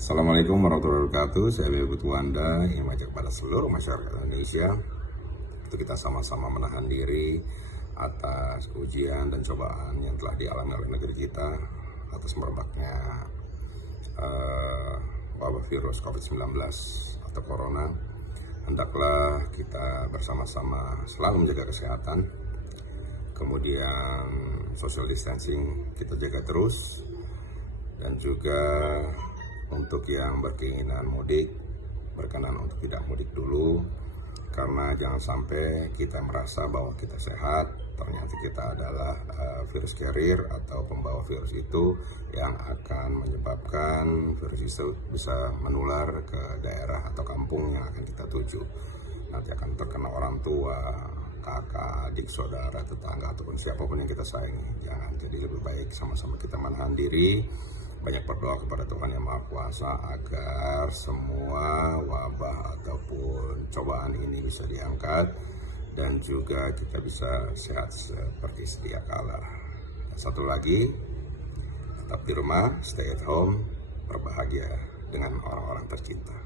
Assalamualaikum warahmatullahi wabarakatuh. Saya Willy Butuanda ingin mengajak kepada seluruh masyarakat Indonesia untuk kita sama-sama menahan diri atas ujian dan cobaan yang telah dialami oleh negeri kita atas merebaknya wabah virus COVID-19 atau Corona. Hendaklah kita bersama-sama selalu menjaga kesehatan, kemudian social distancing kita jaga terus, dan juga untuk yang berkeinginan mudik, berkenan untuk tidak mudik dulu, karena jangan sampai kita merasa bahwa kita sehat, ternyata kita adalah virus carrier atau pembawa virus itu yang akan menyebabkan virus itu bisa menular ke daerah atau kampung yang akan kita tuju. Nanti akan terkena orang tua, kakak, adik, saudara, tetangga, ataupun siapapun yang kita sayangi. Jangan, jadi lebih baik sama-sama kita menahan diri, banyak berdoa kepada Tuhan Yang Maha Kuasa agar semua wabah ataupun cobaan ini bisa diangkat dan juga kita bisa sehat seperti sedia kala. Satu lagi, tetap di rumah, stay at home, berbahagia dengan orang-orang tercinta.